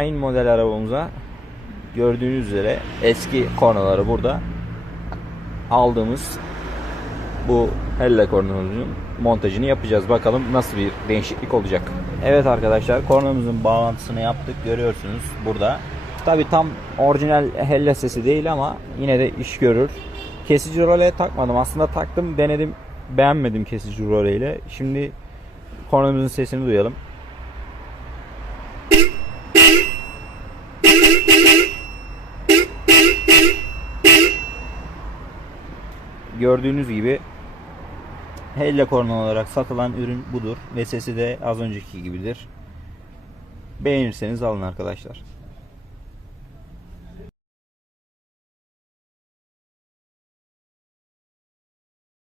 Aynı model arabamıza gördüğünüz üzere eski kornaları burada aldığımız bu Hella kornamızın montajını yapacağız. Bakalım nasıl bir değişiklik olacak. Evet arkadaşlar, kornamızın bağlantısını yaptık. Görüyorsunuz burada. Tabi tam orijinal Hella sesi değil ama yine de iş görür. Kesici role takmadım. Aslında taktım, denedim. Beğenmedim kesici roleyle. Şimdi kornamızın sesini duyalım. Gördüğünüz gibi Hella korna olarak satılan ürün budur ve sesi de az önceki gibidir. Beğenirseniz alın arkadaşlar.